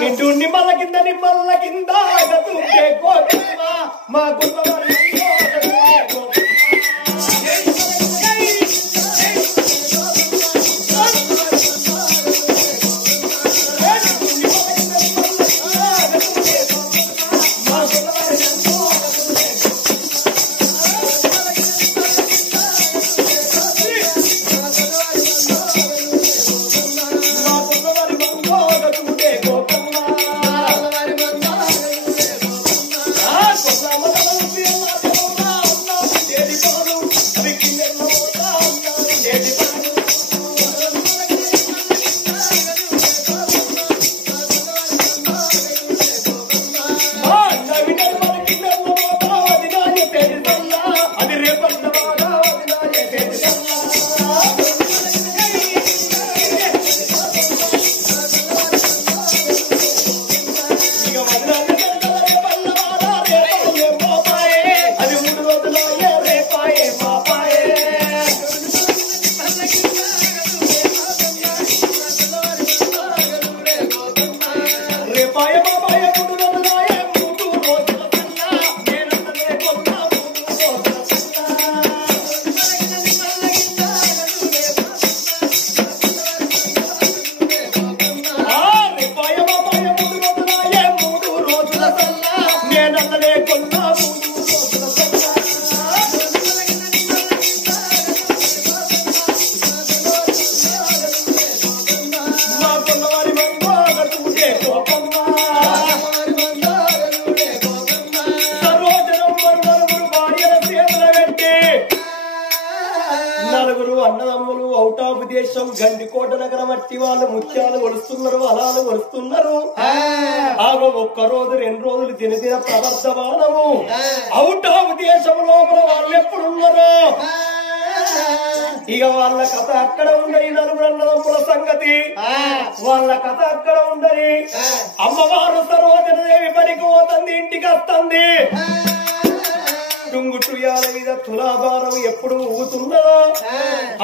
నిండు నిమ్మల కింద గతుకే కోకమ్మ మా గుమ్మవారి గండికోట నగరం అట్టి వాళ్ళు ముత్యాలు కొలుస్తున్నారు అలాలు కొలుస్తున్నారు ఆగో ఒక్కరోజు 2 రోజులు దినదిన ప్రవర్ధమానము అవుట్ ఆఫ్ దేశం లోపల వాళ్ళు ఎప్పుడున్నారో ఇక వాళ్ళ కథ అక్కడ ఉండని నలుగురు అన్నదమ్ముల సంగతి వాళ్ళ కథ అక్కడ ఉండని అమ్మవారు సరోజనదేవి పనికి పోతుంది ఇంటికి వస్తుంది టుంగుటుయాల మీద తులాభారం ఎప్పుడు ఊగుతుందో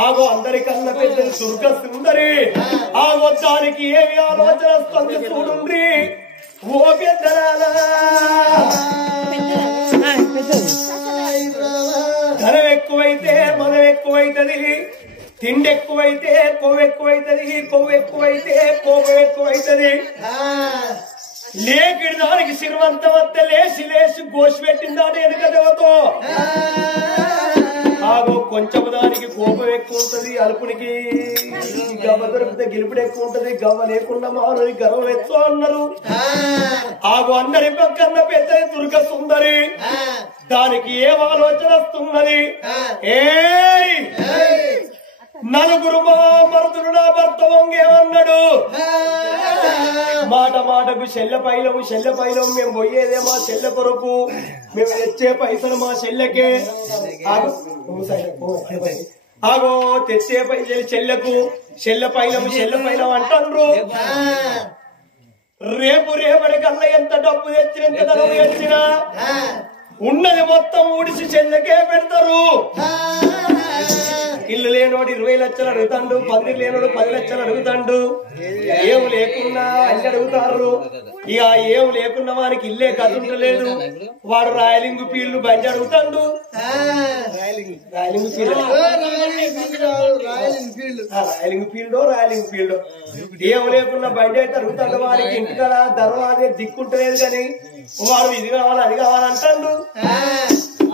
ఆగో అందరికన్నా పెద్ద దుర్గ సుందరి ఆగో దానికి ఏమి ఆలోచన వస్తుంది చూడుండ్రి ఓ పెద్దరాలా ధనం ఎక్కువైతే మనం ఎక్కువైతది తిండి ఎక్కువైతే కొవ్వు ఎక్కువైతది కొవ్వు ఎక్కువైతే కోపం ఎక్కువైతది లేకిడి దానికి సిరివంత వద్ద లేచి లేచి గోసి పెట్టిందా వెనుక దేవతో ఆగో కొంచెం దానికి కోపం ఎక్కువ ఉంటది అలుపునికి గవ్వ దొరికితే గిలుపుడు ఎక్కువ ఉంటది గవ్వ లేకుండా మానవుని గర్వం ఎక్కువ అన్నారు ఆగో అందరి పక్కన పెద్దది దుర్గ సుందరి దానికి ఏం ఆలోచన వస్తున్నది ఏయ్ నలుగురు మా మరుదులు నా భర్త వంగేమన్నాడు మాట మాటకు చెల్లె పైలం మేము పోయేదే మా చెల్లె కొరకు మేము తెచ్చే పైసలు మా చెల్లెకే ఆగో తెచ్చే పైసలు చెల్లెకు చెల్లె పైలం అంటారు రేపటి కల్లా ఎంత డబ్బు తెచ్చిన ఎంత ధనం తెచ్చినా ఉన్నది మొత్తం ఊడిసి చెల్లెకే పెడతారు ఇల్లు లేనోడు 20 లక్షలు అడుగుతాడు పందిరి లేనోడు 10 లక్షలు అడుగుతాడు ఏం లేకున్నా అన్ని అడుగుతారు ఇక ఏం లేకున్నా వానికి ఇల్లే కదుంటలేదు వాడు రాయలింగు పీళ్లు బండి అడుగుతాడు రాయలింగు ఫీల్డ్ ఏం లేకున్నా బండి అయితే అడుగుతాడు వారికి ఇంటికాడ దర్వాజే దిక్కుంటలేదు కానీ వాడు ఇది కావాలి అది కావాలంటాడు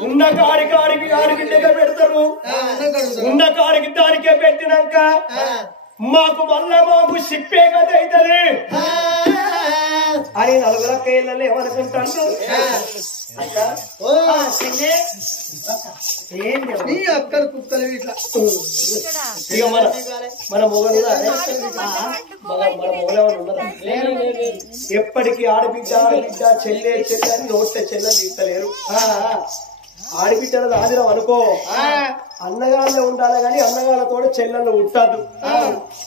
ఉన్న కాడికి ఆడికి పెడతారు ఉన్న కాడికి దానికే పెట్టినాక మాకు సిప్పే కథ అవుతుంది అని నలుగురక్కయ్యలు ఏమనుకుంటాను అక్కడ కుక్కలు ఇట్లా ఇక మన మొగలు ఎప్పటికీ ఆడబిడ్డ చెల్లె అని నోట్లే చెల్లెలు తీస్తలేరు ఆడబిడ్డలు ఆదిరం అనుకో అన్నగాళ్ళే ఉండాలి గాని అన్నగాళ్ళతో చెల్లెలు ఉట్టదు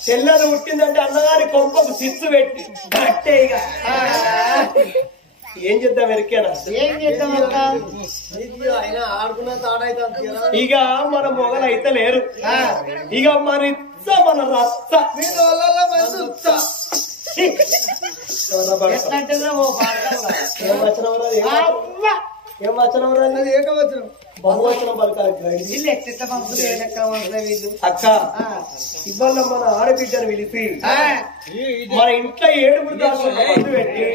చెల్లెలు ఉట్టిందంటే అన్నగారి కొంపకు సిత్తు పెట్టి కట్టే ఇక ఏం చేద్దాం ఎరికేనా ఇక మన మొగలు అయితే లేరు ఇక మరి రిచ్చ మన రచ్చ మీరు వాళ్ళ మంది ఉత్తా. ఏం వచనం రాదు? ఏం వచనం రాదు? అది ఏకవచనం. బహువచనం పలకాలి. అక్క ఇవాళ మన ఆడబిడ్డను పిలిపి మన ఇంట్లో 7 దాకా బంధు పెట్టి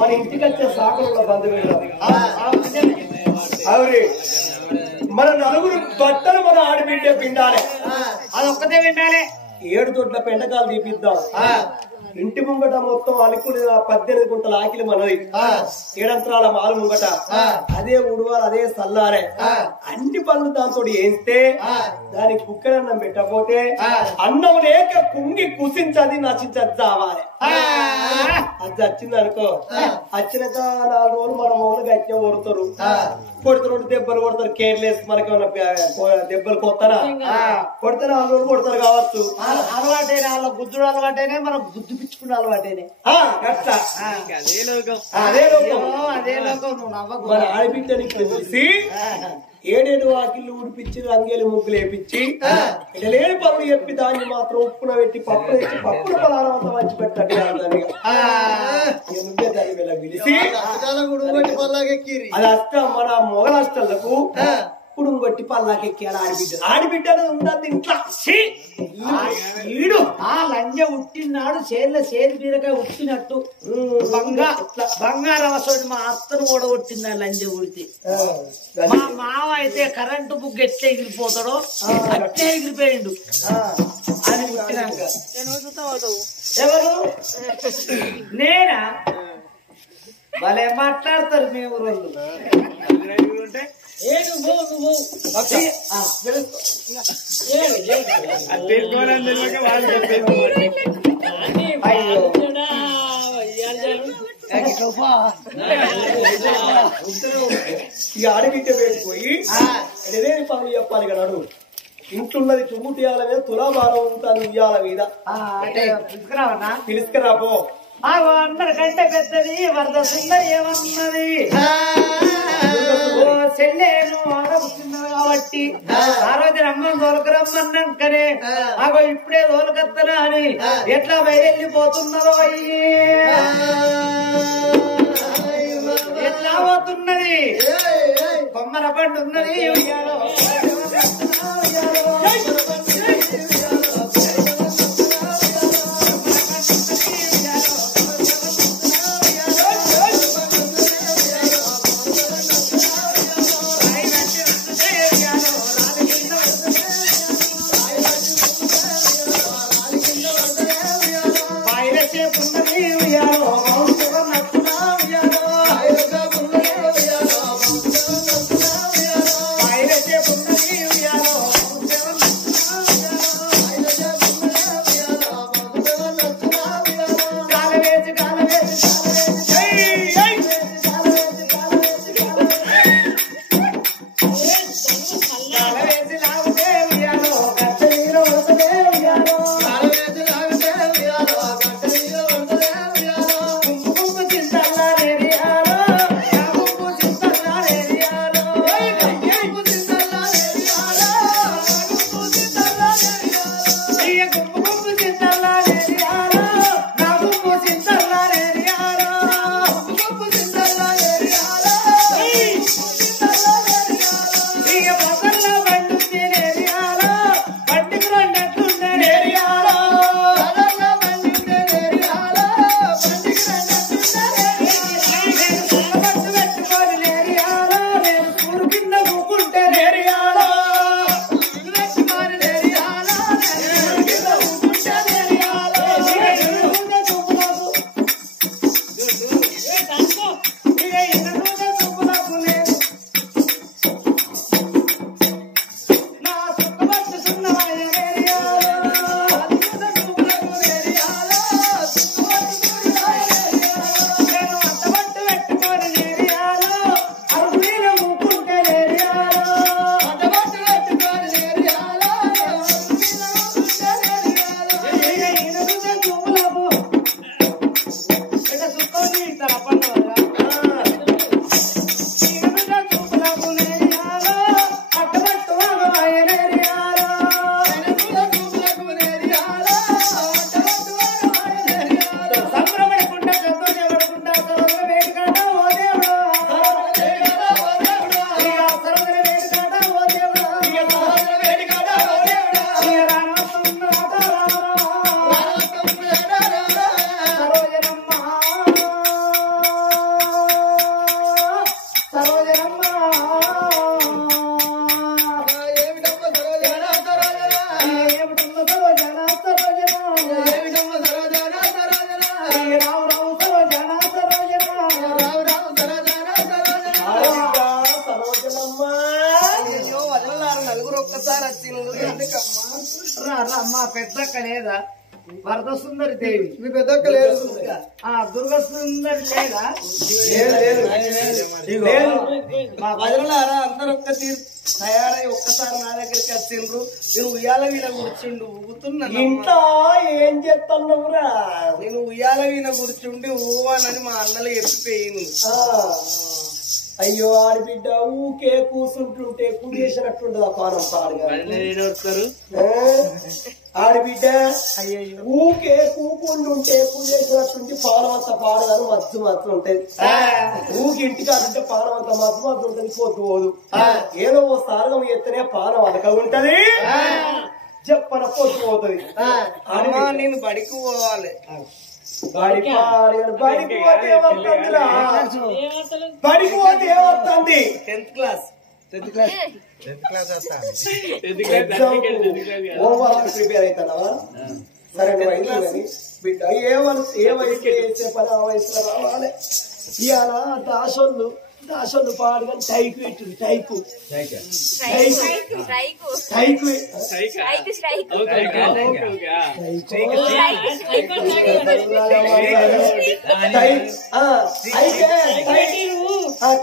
మన ఇంటికి వచ్చే సాకుల బంధు పెట్టాలి. అవురి మన 4 బట్టలు మన ఆడబిడ్డ పిండాలి. అదొక్కటే విండాలి. 7 తొట్ల పెండకాలు తీపిద్దాం. ఇంటి ముంగట మొత్తం అలుకుని 18 గుంటల ఆకిలి మనది. 7 అంతరాల మాలు ముంగట అదే ఉడవాలి, అదే సల్లారే. అన్ని పనులు దాంతో వేస్తే దానికి కుక్కరన్నం పెట్టకపోతే అన్నం లేక కుంగి కుసించది నశించది చావాలి. అది వచ్చింది అనుకో, వచ్చినాక 4 రోజులు మన మొదలు గట్టిగా కొడతారు. కొడుతారు, దెబ్బలు కొడతారు. కేర్లెస్ మనకి దెబ్బలు కొత్తనా కొడితే 4 రోజులు కొడతారు కావచ్చు. అలవాటైన వాళ్ళ బుద్ధుడు అలవాటైనా మనం బుద్ధి పిచ్చుకున్న అలవాటైనా. అదే లోకం. నువ్వు నవ్వకు. మన ఆడబిడ్డని చూసి 7 వాకిళ్ళు ఊడిపించి రంగేలు ముగ్గులు వేపించి లేని పనులు చెప్పి దాన్ని మాత్రం ఉప్పున పెట్టి పప్పులు వేసి పప్పుల పలారం అంతా మంచి పెట్టండి. దాన్ని వీళ్ళ పిలిచి అది అష్ట మన మొగల అష్టలకు కుడుము కొట్టి పల్లాకెక్కాడు ఆడబిడ్డ. ఆడబిడ్డను ఉండదు ఇంట్లో. ఈడు ఆ లంజ ఉట్టినాడు చేర్ల చేరి బీరకాయ ఉట్టినట్టు బంగారం వస్తుంది. మా అత్తను కూడా ఉట్టింది ఆ లంజ ఉడితే. మా మామ అయితే కరెంటు బుక్ ఎట్లా ఎగిరిపోతాడో అట్లే ఎగిరిపోయిండు అని ఉట్టినాక. ఎవరు? నేనా? భలే మాట్లాడతారు మీ ఊరోళ్ళు. ఈ ఆడబిడ్డ పెట్టుపోయి ఎదేని పనులు చెప్పాలి కదా. ఇంట్లున్నది చుమ్ముటియాల మీద తులాభారం ఉంటాను ఉయ్యాల మీద పిలుసుకురాపో. అందరికంటే పెద్దది వరద సుందరి ఏమన్నది? చెల్లెను ఆడవుతున్నది కాబట్టి ఆ రోజు రమ్మని దొరకరమ్మన్నాకనే అగో ఇప్పుడే దొరకత్తనా అని ఎట్లా బయలుపోతున్నదో అయ్యి ఎట్లా పోతున్నది? కొమ్మల పండు ఉన్నది. పెద్దక్క లేదా వరద సుందరి దేవి మీ పెద్దక్క లేదు దుర్గ సుందరి లేదా మా భజనలారా అందరూ ఒక్క తీరు తయారై ఒక్కసారి నా దగ్గరికి వచ్చిండ్రు నేను ఉయ్యాల వీణ కూర్చుండు ఊగుతున్నా ఇంట్లో ఏం చేస్తున్నావురా? నేను ఉయ్యాల వీణ కూర్చుండి ఊవానని మా అన్నలు ఎత్తిపోయింది. అయ్యో ఆడబిడ్డ ఊకే కూసుంటుంటే కుడిసినట్టుండదు ఆ పానం పాడుగా ఆడబిడ్డ ఊకే కూకుంటుంటే కుడిసినట్టుండి పానం అంతా పాడగాను మత్తు మత్తు ఉంటది. ఊకి ఇంటికి ఆడుంటే పానం అంతా మత్తు మత్తు ఉంటది పొద్దు పోదు. ఏదో ఓ సారగం ఎత్తనే పానం అనక ఉంటది చెప్పన పొద్దు పోతుంది. నేను బడికి పోవాలి బడికి పోతే ఏమవుతుందిరా? బడికి పోతే ఏమవుతుంది? 10th క్లాస్ ఓవర్ ప్రిపేర్ అవుతావా? సరే నువ్వు అయితే కానీ బిడ్డ ఏ వయసు చేసే పని ఆ వయసులో రావాలి. ఇవాళ దాసోళ్ళు పాడుగా టైకు పెట్టింది. టైకు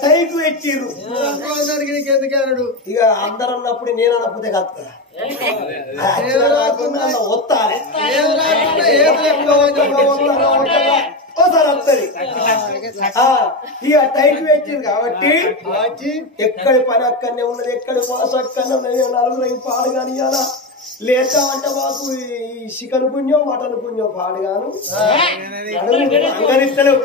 టైకు పెట్టిర్రు. ఇక అందరు అన్నప్పుడు నేను అన్నప్పుడే కదా వస్తాను ఒకసారి వస్తుంది. ఇక టైట్ పెట్టింది కాబట్టి ఎక్కడి పని అక్కడనే ఉన్నది, ఎక్కడి వాసు అక్కడనే ఉన్నది. నలుగురు పాడు కానీ అలా లేచామంటే మాకు ఈ చికెన్ పుణ్యం మటన్ పుణ్యం పాడుగాను అంగరిస్తలేవు.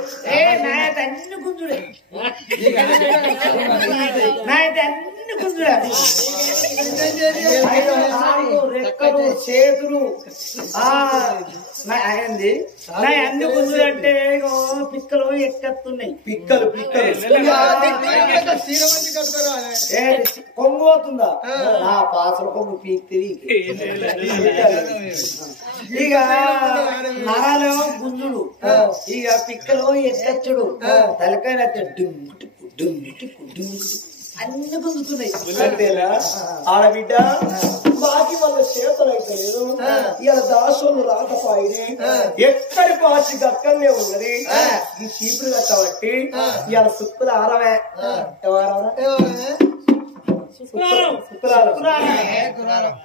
రెక్కలు చేతులు అయింది అన్ని గుంజులంటే పిక్కలు ఎక్కత్తున్నాయి. పిక్కలు కొంగు పోతుందా? నా పాసల కొంగు పీక్తివి. ఇక నరాలేమో గుంజుడు, ఇక పిక్కలు ఎక్కచ్చుడు, తలకాయ అన్ని గుంజుతున్నాయి. అంతేనా ఆడబిడ్డ? బాకి వాళ్ళ చేతలు అయితే లేదు. ఇలా దాసోళ్ళు రాకపోయి ఎక్కడి పాచి అక్కడనే ఉన్నది. ఈ చీపురు కట్టబట్టి ఇవాళ శుక్ర ఆరవే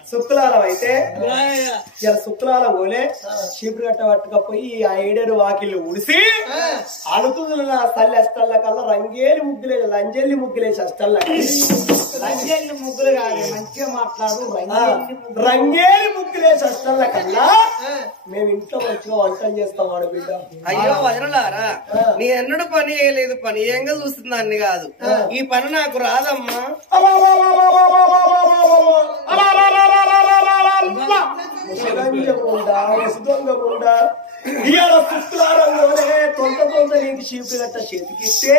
శుక్లారం అయితే ఇలా శుక్లారం పోలే చీపురు కట్ట పట్టుకపోయి ఆ ఏడేడు వాకిళ్ళు ఉడిసి అడుగుతున్న తల్లి అస్తల్ల కల్లా రంగేలి ముగ్గులేసి లంజెల్లి ముగ్గులేసి అస్తల్ల లంజెల్లి ముగ్గులు కాదు మంచిగా మాట్లాడు. రంగేలి ముగ్గులేసి అస్తల్ల కల్లా మేము ఇంట్లో మంచిగా వంటలు చేస్తాం ఆడబిడ్డ. అయ్యో వదనలారా నీ ఎన్నడూ పని చేయలేదు, పని ఏంగా చూస్తుందాన్ని కాదు. ఈ పని నాకు రాదమ్మా. ఇవాళ శుక్లారంలోనే తొంత నీకు చీపురు గట్ట చేతికిస్తే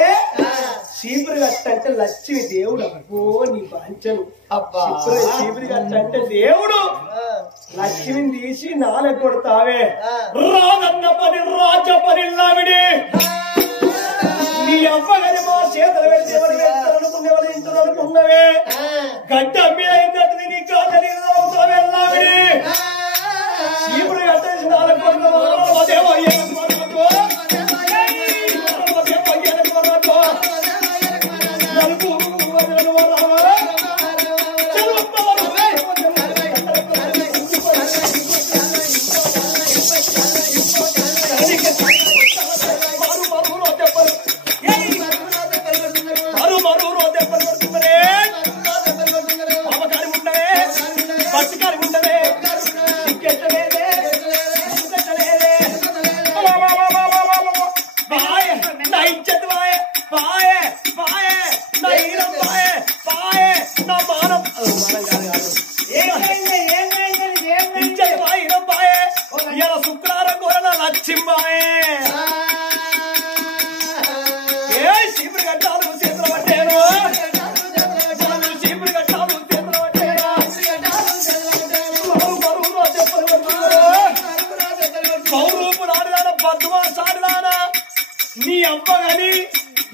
చీపురు గట్ట అంటే లక్ష్మి దేవుడు. అబ్బో నీ బాంచను చీపురు గట్ట అంటే దేవుడు. లక్ష్మిని తీసి నాలుగు కొడతావే రాదన్న పని రాజ పని లావిడి. నీ అవ్వగానే మా చేతులు పెట్టి ఎవరు పెడతారనుకున్న ఎవరు ఇంటర్ అనుకున్నవే గడ్డ మీద అయిందంటే నీ కాళ్ళ వెళ్ళావిడి. చీపురు కట్టేసి నాలుగు కొడతావా? శుక్రారం కూడా లక్ష్మిబాయే చీపురు కట్టాలు చేతులు పట్టాను. చీపురు కట్టాలు చేతులు పట్టాను. పౌరూపులు ఆడదానా పద్మాస ఆడదానా నీ అవ్వ గాని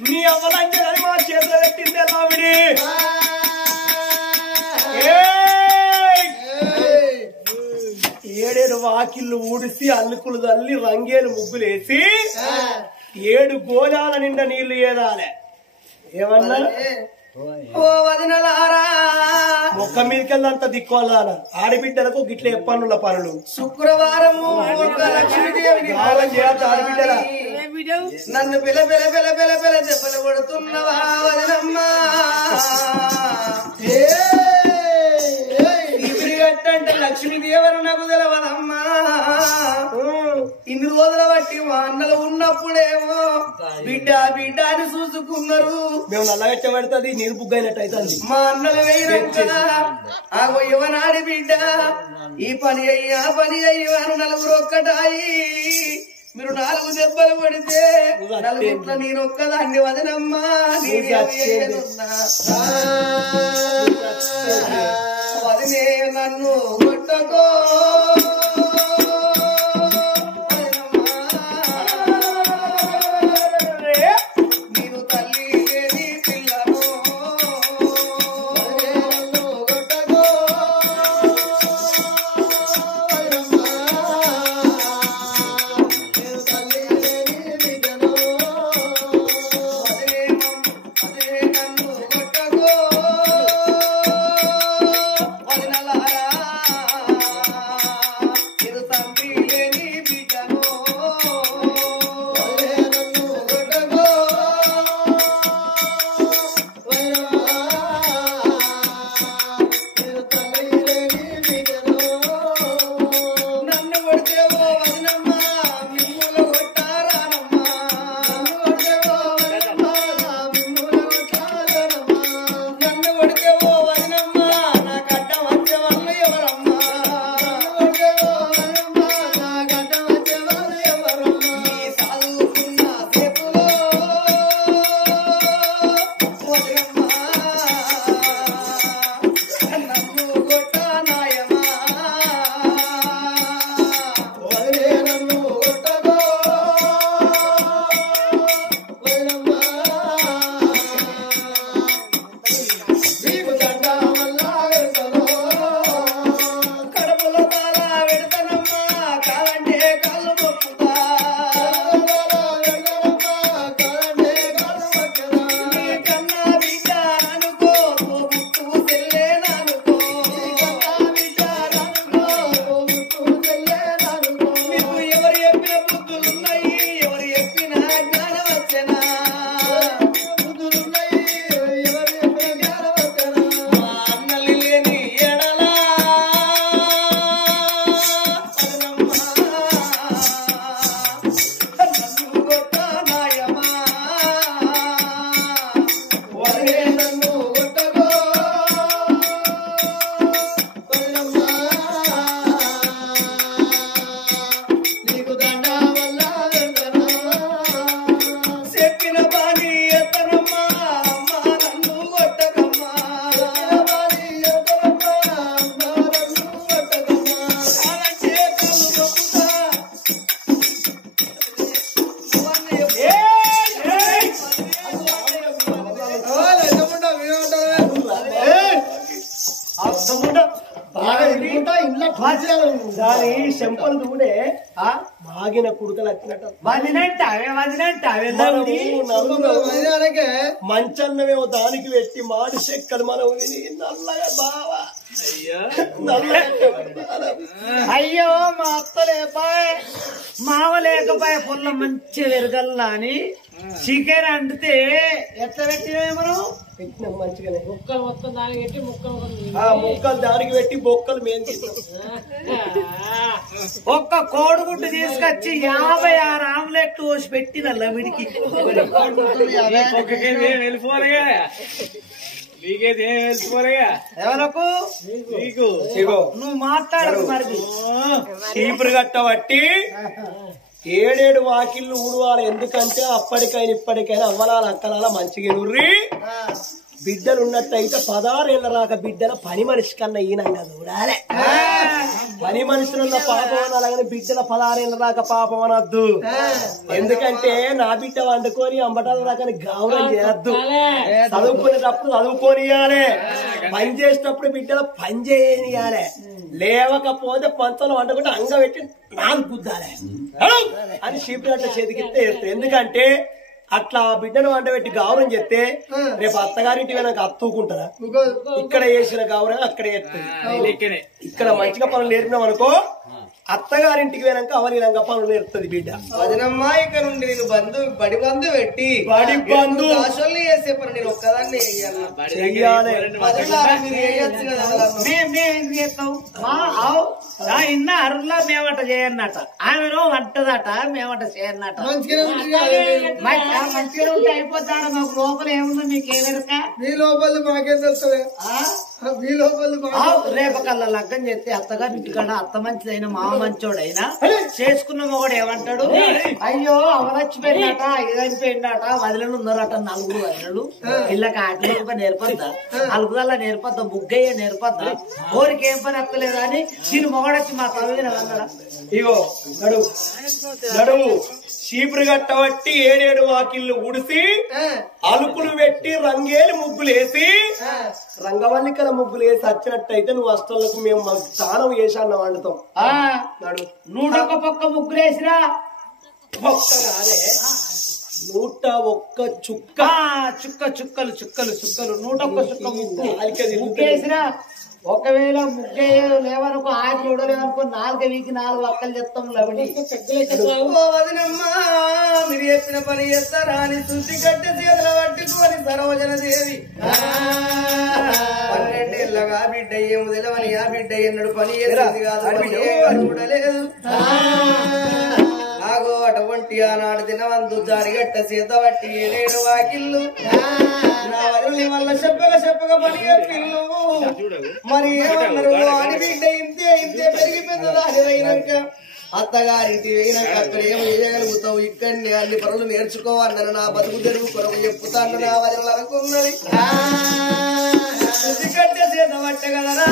నీ అవ్వలంటే కానీ మా చేతులు పెట్టింది లావిడి. ఏడేడు వాకిళ్ళు ఊడిసి అల్లుకులు తల్లి రంగేలు ముగ్గులేసి 7 గోళాల నిండా నీళ్లు ఏదాలే ఏమన్నా ఓ వదినలారా మొక్క మీదకెళ్ళంతా దిక్కోళ్ళ ఆడబిడ్డలకు గిట్ల ఎప్పనుల పనులు శుక్రవారము ఒక లక్ష్మీదేవిని కాలం చేయాలి ఆడబిడ్డలా నన్ను పిల పిల పిల పిల పిల దెబ్బలు కొడుతున్నవా వదినమ్మా అంటే లక్ష్మీదేవరు నాకు తెలవదమ్మా ఇన్ని రోజుల బట్టి మా అన్నలు ఉన్నప్పుడేమో బిడ్డ బిడ్డ అని చూసుకున్నారు మేము నల్లగట్ట పడుతుంది నీరు బుగ్గైనట్టు అవుతుంది మా అన్నలు వేయడం కదా ఆగో యువనాడి బిడ్డ ఈ పని అయ్యా పని అయ్యాను నలుగురు ఒక్కటాయి మీరు 4 దెబ్బలు పడితే నలుగుట్ల నేను ఒక్కదాన్ని వదనమ్మా వదినే నన్ను కొట్టకో నేను తల్లి లేని పిల్లను కొట్టకో దాని చెంపలు దూడే మాగిన కుడుకలు వచ్చినట్టు మంచన్నమేమో దానికి పెట్టి మాడి చెక్కలు మనం నల్లగా బావా అయ్యో మా అత్త లేపాయ్ మావ లేకపోయే పుల్ల మంచి వెరగల్లా అని చికెన్ అండితే ఎట్లా పెట్టినా మనం పెట్టినాం మంచిగానే ముక్కలు మొత్తం దానికి పెట్టి ముక్కలు దానికి పెట్టి బొక్కలు మేము ఒక్క కోడిగుడ్డు తీసుకొచ్చి 56 ఆమ్లెట్లు పోసి పెట్టిన లవిడికి ఎవరకు నువ్వు మాట్లాడదు మరి చీపురు కట్టబట్టి 7 వాకిళ్ళు ఊడవాలి ఎందుకంటే అప్పటికైనా ఇప్పటికైనా అవ్వలాల అక్కలాల మంచిగా నుర్రి బిడ్డలు ఉన్నట్టయితే 16 ఏళ్ళ రాక బిడ్డల పని మనిషి కన్నా ఈనంగా చూడాలి. పని మనిషినున్న పాపం అనాలని బిడ్డల 16 ఏళ్ళ రాక పాపం అనొద్దు. ఎందుకంటే నా బిడ్డ వండుకొని అంబటాల రాకని గౌరవం చేయొద్దు. చదువుకునేటప్పుడు చదువుకోనియాలి, పని చేసేటప్పుడు బిడ్డల పని చేయనియాలి. లేవకపోతే పంచలు వండుకుంటే అంగ పెట్టి 4 గుద్దాలి అని శిబిరాట చేతికిస్తే ఎందుకంటే అట్లా బిడ్డను వండబెట్టి గౌరవం చెప్తే రేపు అత్తగారింటి వెనక అత్తుకుంటారా? ఇక్కడ చేసిన గౌరవం అక్కడ చేస్తుంది. ఇక్కడ మంచిగా పనులు నేర్పినాం అనుకో, అత్తగారింటికి వెనక అవలీలంగా పనులు నేర్పుతుంది బిడ్డ. వదినమ్మా ఇక్కడ నుండి నేను బడి బంధు పెట్టి ఆశల్ని చేసే పని నేను ఒక్కదాన్ని చెయ్యాలి. ఇన్న అరుణ్లా మేమట చేయన్నట, ఆమెను వంటదట మేమట చేయన్నట. మంచిగా ఉంటే అయిపోతాడు. మాకు లోపల ఏముందో మీకేదరక మీ లోపల మాకేం తెలుస్తుంది? మీ లోపల రేపు కల్లా లగ్గం చేస్తే అత్తగారి ఇంటికాడ అత్త మంచిదైనా మామ మంచోడైనా చేసుకున్న మొగడు ఏమంటాడు? అయ్యో అవలచ్చిపోయిందట, ఇదైపోయిందట, వదిలేను ఉన్నారట 4 వదిలేలు ఇళ్ళకి ఆటలు నేర్పద్దా, అలుగుదల్లా నేర్పద్దా, ముగ్గయ్య నేర్పద్దా, ఊరికి ఏం పని అక్కలేదా అని దీని మొగడొచ్చి మా తల్లి అన్నాడా? ఇగో నడువు చీపురు గట్టబట్టి 7 వాకిళ్ళు ఉడిసి అలుపులు పెట్టి రంగేలి ముగ్గులు వేసి రంగవల్లికల ముగ్గులు వేసి వచ్చినట్టయితే నువ్వు అష్టలకు మేము స్నానం వేసి అన్న వండుతాం. నూటొక్క పక్క ముగ్గులేసిరా, ఒక్క కాదే 101 చుక్క చుక్కలు 101 చుక్క ముగ్గేసిరా. ఒకవేళ ముగ్గే లేవనుకో, ఆకి చూడలేదనుకో, 4 వీకి 4 వక్కలు చెప్తాం. వదినమ్మా మీరు చెప్పిన పని చేస్తారా అని శుద్ధి కట్టె చేతుల పట్టుకొని సరోజన దేవి 12 ఏళ్ళగా బిడ్డ ఏము తెలవని ఆ బిడ్డ ఎన్నడు పని చేసేది కాదు, చూడలేదు. ఆగో అటువంటి ఆనాడు దినవంతు జారిగట్ట సీత బట్టి 7 వాకిళ్ళు నా వదిలి వల్ల చెప్పగా పని పిల్లు మరి ఏమన్నారు? ఆడి బిడ్డ ఇంతే పెరిగి పెద్దదానివైనాక అత్తగారింటి అయినాక అక్కడ ఏమో చేయగలుగుతావు, ఇక్కడిని అన్ని పనులు నేర్చుకోవాలన్న నా బతుకు తెరువు కొరకు చెప్పుతాను నా వదిలి అనుకున్నది. కట్టే సీత పట్ట కదరా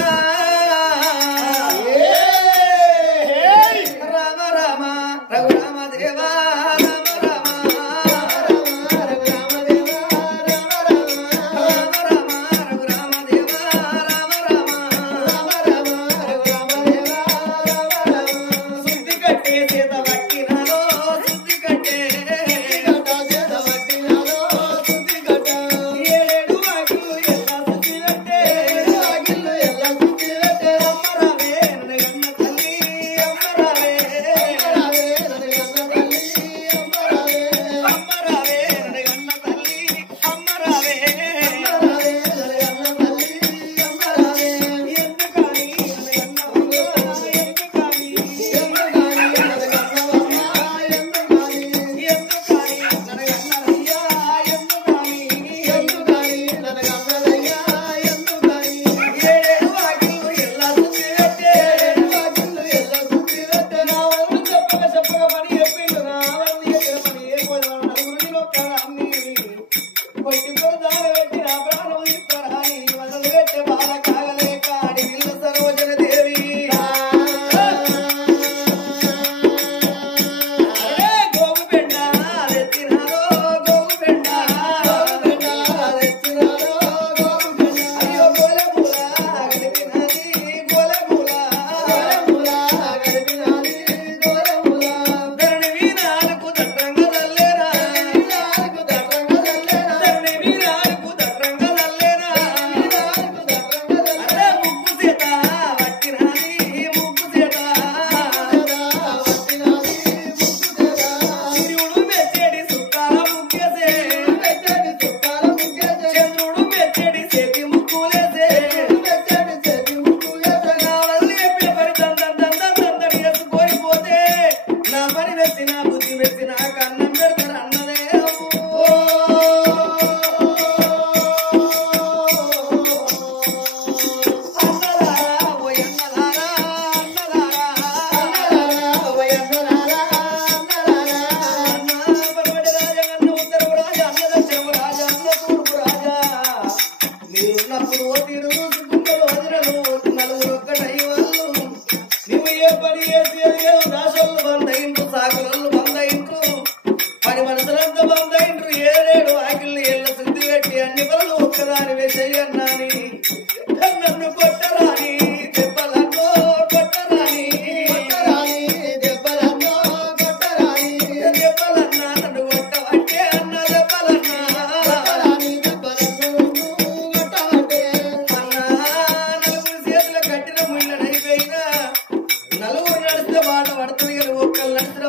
రామ రామ రఘురామ దేవా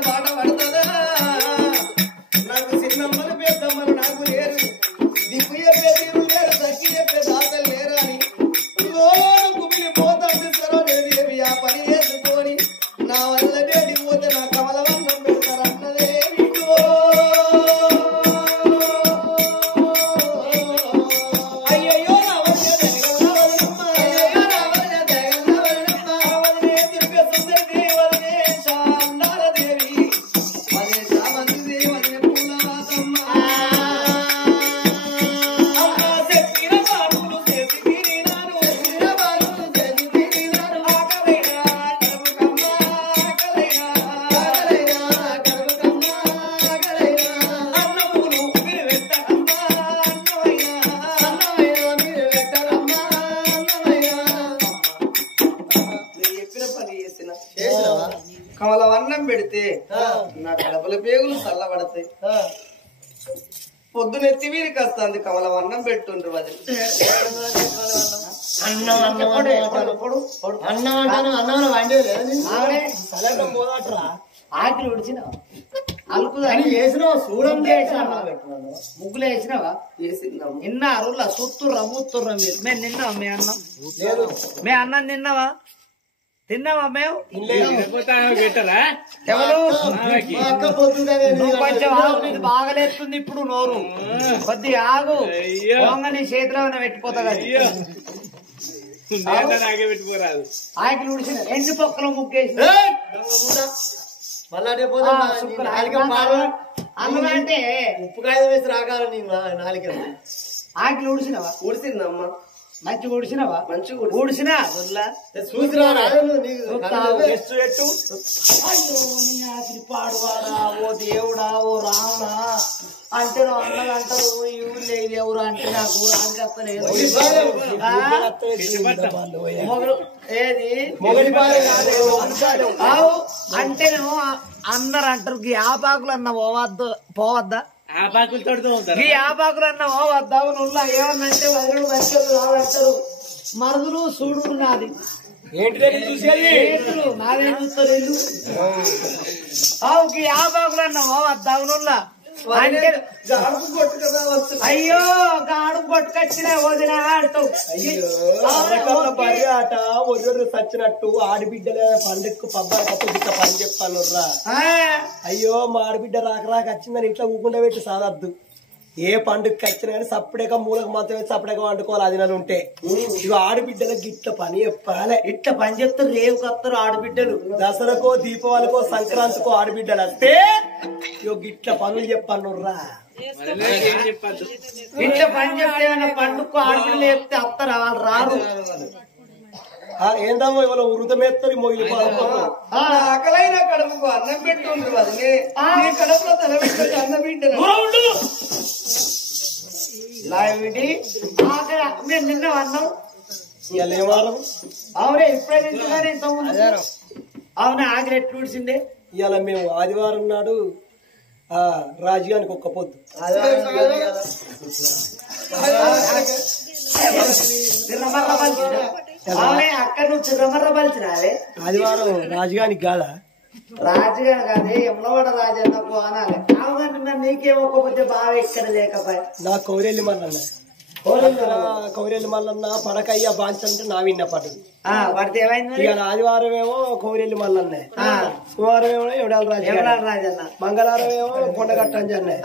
పాట పడుతుందా నాకు చిన్నమ్మలు పెద్దమ్మలు నాకు లేరు దిక్కు చెప్పే తీరు లేరు దక్కి చెప్పే దాతలు లేరు అని కుమిలి పోతుంది సరోదేవి ఆ పని చేసుకొని నా వల్ల బేటికి పోతే నా కమలవన్నం పెడతారన్నదే అయ్యయ్యో కమలవన్నం పెడితే నా కడపల పేగులు చల్లబడతాయి పొద్దునెత్తి వీరికి వస్తుంది కమలవన్నం పెట్టుండ్రు వదిలి ఆకలి ఉడిచినావా అలుకుదని వేసినావా చూడం చేసినావా ముగ్గులు వేసినావా వేసిందాము నిన్న అరువుల సుత్తుర్రా మూత్తుర్రా మీరు మేము నిన్నావా మీ అన్నం మీ అన్నం తిన్నావా తిన్నావా మేము ఎవరు నువ్వు కొంచెం ఆగు నీది బాగలేస్తుంది ఇప్పుడు నోరు కొద్దిగా ఆగు దొంగ నీ చేతిలో పెట్టిపోతా ఆకలి ఉడిచిన ఎన్ని పక్కల ముగ్గేసి అందుకంటే ఉప్పు కాయలు వేసి రాగాలి నీ నాలుగు ఆకలి ఉడిచినవా ఊడిసిందమ్మా మంచిగా ఉడిచినవా మంచిగా ఊడిసినా చూసిరా అయ్యో నీ ఆకలి పాడువాడా ఓ దేవుడా ఓ రాముడా అంటే నువ్వు అన్నది అంటారు ఇవి లేదు ఎవరు అంటే నాకు రాజకత్తలేదు ఏది అంటే నువ్వు అందరు అంటారు ఈ ఆపాకులు అన్న పోవద్దా ఈ ఆపాకులు అన్న పోవద్దా నువ్వు ఏమన్నంటే వదిలు వచ్చారు రావంటారు మరుదులు చూడు నాది ఏంటి చూసేది నాదేం చూస్తారు ఇల్లు ఈ ఆపాకులు అన్న పోవద్దా నువ్వు అంటే అయ్యో గాడు పట్టుకొచ్చిన వదిన ఆడతావు ఆట ఒర్రొర్రు సచ్చినట్టు ఆడిబిడ్డలే పండుగకు పబ్బాలకప్పు బిడ్డ పని చెప్తాను రా అయ్యో మా ఆడబిడ్డ రాక వచ్చిందని ఇంట్లో ఊకుండా పెట్టి సాదద్దు ఏ పండుగకి వచ్చినా కానీ సప్పుడేక మూలకు మాత్రమే సప్పుడేక వండుకోవాలి అది నన్ను ఉంటే ఇక ఆడబిడ్డలకు గిట్ల పని చెప్పాలి ఇట్లా పని చెప్తారు రేవు కత్తారు ఆడబిడ్డలు దసరాకో దీపావళికో సంక్రాంతికో ఆడబిడ్డలు వస్తే ఇక గిట్ల పనులు చెప్పాను రా ఇట్లా పని చెప్తే పండుగ ఆడబిడ్డలు చెప్తే వస్తారా వాళ్ళు రారు ఏందమ్మో ఇవాళ వృతమేత్తని మొగిలి ఆకలైన కడుపుకు అన్నం పెట్టుండ్రు వదిలే నీ కడుపులో తల పెట్టి అన్నం పెట్టారు మేము నిన్న అన్నాం ఇవాళ ఏం వారం అవునే ఇప్పుడే తింటున్నారు ఇంతకుముందు అవునా ఆకలి ఎట్లు ఉడిసిందే ఇవాళ మేము ఆదివారం నాడు రాజుగానికి ఒక్క పొద్దు అవునే అక్కడ నువ్వు చిరమర్ర పలిచినావే ఆదివారం రాజుగానికి కాదా రాజుగా కాదే ఎమ్మలవాడ రాజన్నకు అనాలి కావునంటే మరి నీకేం ఒక్కపోతే బాగా ఇక్కడ లేకపోయా నా కౌరెల్లి మల్లన్న కౌరెల్లి మల్లన్న పడకయ్య బాంచంటే నా విన్న పడ్డది పడితే ఏమైంది ఇవాళ ఆదివారం ఏమో కౌరెల్లి మల్లన్నే సోమవారం ఏమో ఎవడాల రాజన్న మంగళవారం ఏమో కొండగట్ట అంజన్నే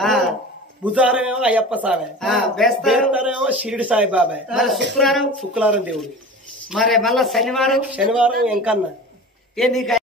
బుధవారం ఏమో అయ్యప్ప సామె బేస్తారం ఏమో షిరిడి సాయి బాబాయ్ మరి శుక్రవారం శుక్రవారం దేవుడు మరి మళ్ళా శనివారం శనివారం ఎంకన్నా నీకు